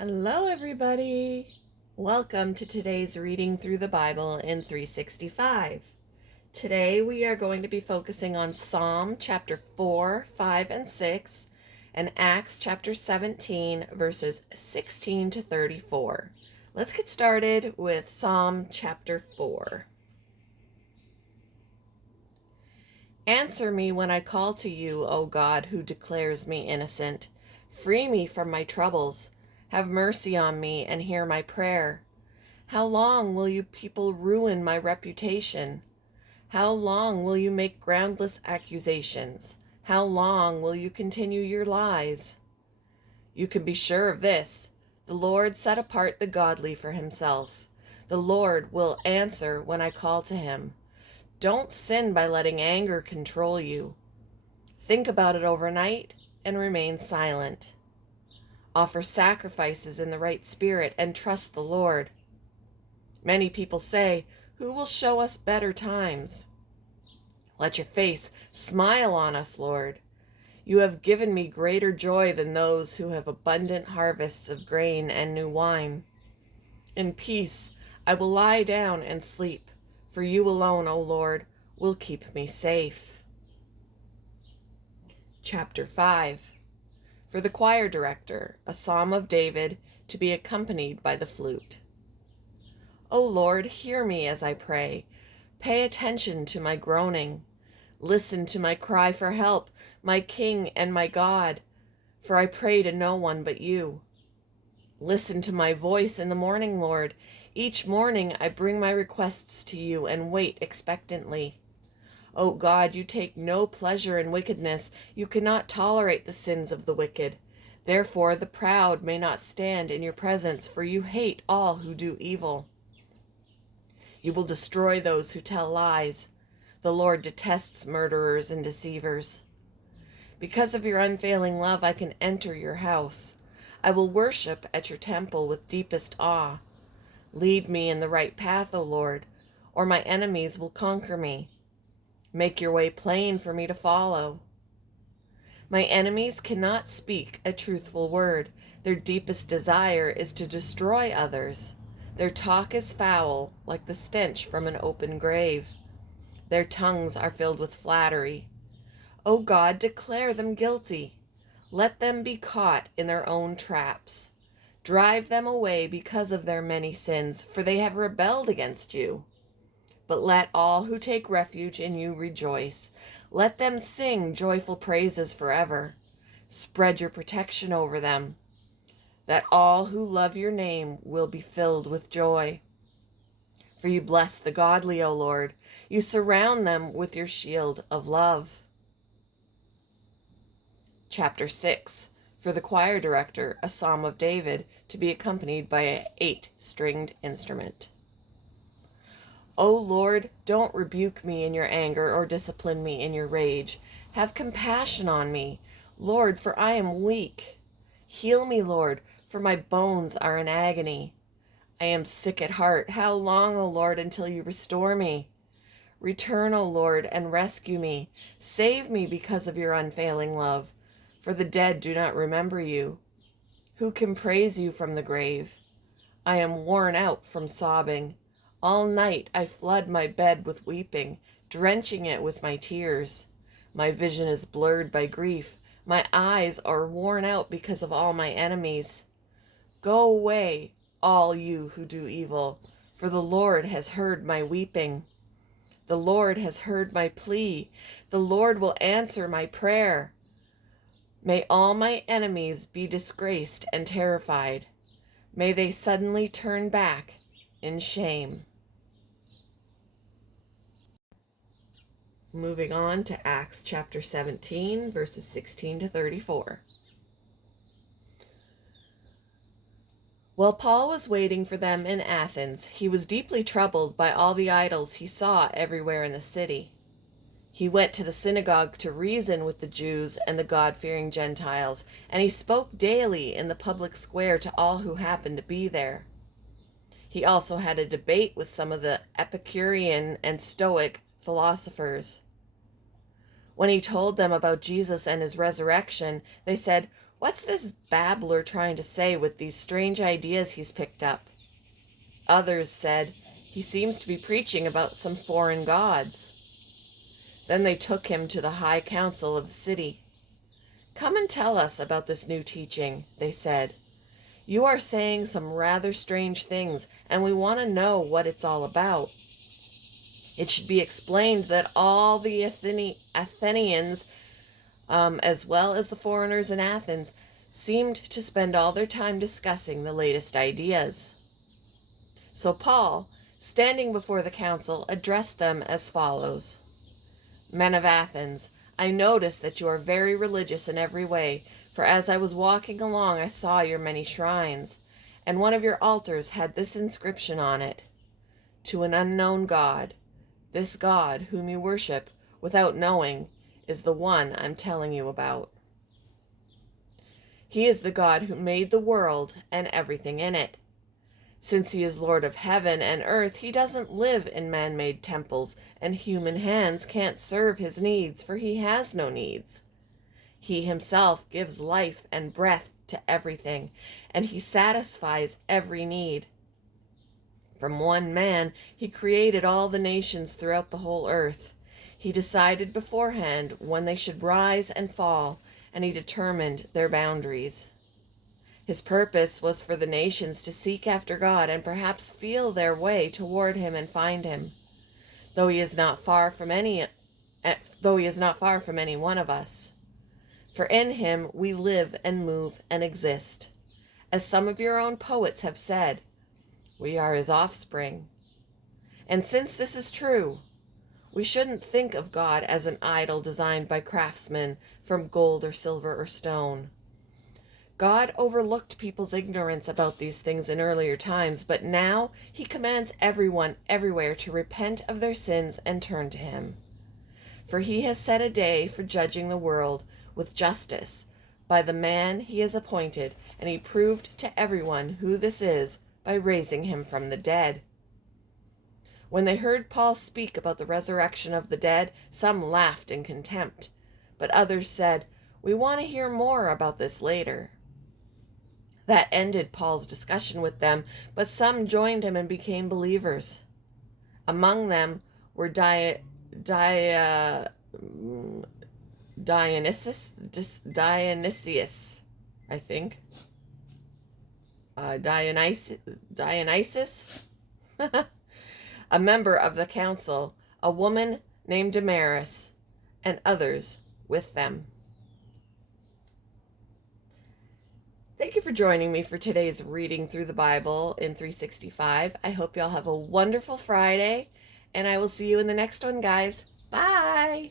Hello, everybody. Welcome to today's reading through the Bible in 365. Today we are going to be focusing on Psalm chapter 4, 5, and 6, and Acts chapter 17, verses 16 to 34. Let's get started with Psalm chapter 4. Answer me when I call to you, O God, who declares me innocent. Free me from my troubles. Have mercy on me and hear my prayer. How long will you people ruin my reputation? How long will you make groundless accusations? How long will you continue your lies? You can be sure of this. The Lord set apart the godly for himself. The Lord will answer when I call to him. Don't sin by letting anger control you. Think about it overnight and remain silent. Offer sacrifices in the right spirit and trust the Lord. Many people say, "Who will show us better times?" Let your face smile on us, Lord. You have given me greater joy than those who have abundant harvests of grain and new wine. In peace I will lie down and sleep, for you alone, O Lord, will keep me safe. Chapter 5. For the choir director, a psalm of David to be accompanied by the flute. O Lord, hear me as I pray. Pay attention to my groaning. Listen to my cry for help, my King and my God, for I pray to no one but you. Listen to my voice in the morning, Lord. Each morning I bring my requests to you and wait expectantly. O God, you take no pleasure in wickedness. You cannot tolerate the sins of the wicked. Therefore the proud may not stand in your presence, for you hate all who do evil. You will destroy those who tell lies. The Lord detests murderers and deceivers. Because of your unfailing love, I can enter your house. I will worship at your temple with deepest awe. Lead me in the right path, O Lord, or my enemies will conquer me. Make your way plain for me to follow. My enemies cannot speak a truthful word. Their deepest desire is to destroy others. Their talk is foul, like the stench from an open grave. Their tongues are filled with flattery. O God, declare them guilty. Let them be caught in their own traps. Drive them away because of their many sins, for they have rebelled against you. But let all who take refuge in you rejoice. Let them sing joyful praises forever. Spread your protection over them, that all who love your name will be filled with joy. For you bless the godly, O Lord. You surround them with your shield of love. Chapter 6. For the choir director, a psalm of David to be accompanied by an 8-stringed instrument. O Lord, don't rebuke me in your anger or discipline me in your rage. Have compassion on me, Lord, for I am weak. Heal me, Lord, for my bones are in agony. I am sick at heart. How long, O Lord, until you restore me? Return, O Lord, and rescue me. Save me because of your unfailing love, for the dead do not remember you. Who can praise you from the grave? I am worn out from sobbing. All night I flood my bed with weeping, drenching it with my tears. My vision is blurred by grief. My eyes are worn out because of all my enemies. Go away, all you who do evil, for the Lord has heard my weeping. The Lord has heard my plea. The Lord will answer my prayer. May all my enemies be disgraced and terrified. May they suddenly turn back in shame. Moving on to Acts chapter 17, verses 16 to 34. While Paul was waiting for them in Athens, he was deeply troubled by all the idols he saw everywhere in the city. He went to the synagogue to reason with the Jews and the God-fearing Gentiles, and he spoke daily in the public square to all who happened to be there. He also had a debate with some of the Epicurean and Stoic philosophers. When he told them about Jesus and his resurrection, they said, What's this babbler trying to say with these strange ideas he's picked up? Others said, he seems to be preaching about some foreign gods. Then they took him to the high council of the city. Come and tell us about this new teaching, they said. You are saying some rather strange things, and we want to know what it's all about. It should be explained that all the Athenians, as well as the foreigners in Athens, seemed to spend all their time discussing the latest ideas. So Paul, standing before the council, addressed them as follows. Men of Athens, I notice that you are very religious in every way, for as I was walking along I saw your many shrines, and one of your altars had this inscription on it, To an unknown God. This God, whom you worship without knowing, is the one I'm telling you about. He is the God who made the world and everything in it. Since he is Lord of heaven and earth, he doesn't live in man-made temples, and human hands can't serve his needs, for he has no needs. He himself gives life and breath to everything, and he satisfies every need. From one man, he created all the nations throughout the whole earth. He decided beforehand when they should rise and fall, and he determined their boundaries. His purpose was for the nations to seek after God and perhaps feel their way toward him and find him, though he is not far from any one of us. For in him we live and move and exist. As some of your own poets have said, we are his offspring. And since this is true, we shouldn't think of God as an idol designed by craftsmen from gold or silver or stone. God overlooked people's ignorance about these things in earlier times, but now he commands everyone everywhere to repent of their sins and turn to him. For he has set a day for judging the world with justice by the man he has appointed, and he proved to everyone who this is by raising him from the dead. When they heard Paul speak about the resurrection of the dead, some laughed in contempt, but others said, We want to hear more about this later. That ended Paul's discussion with them, but some joined him and became believers. Among them were Dionysius, I think. Dionysius, a member of the council, a woman named Damaris, and others with them. Thank you for joining me for today's reading through the Bible in 365. I hope y'all have a wonderful Friday, and I will see you in the next one, guys. Bye!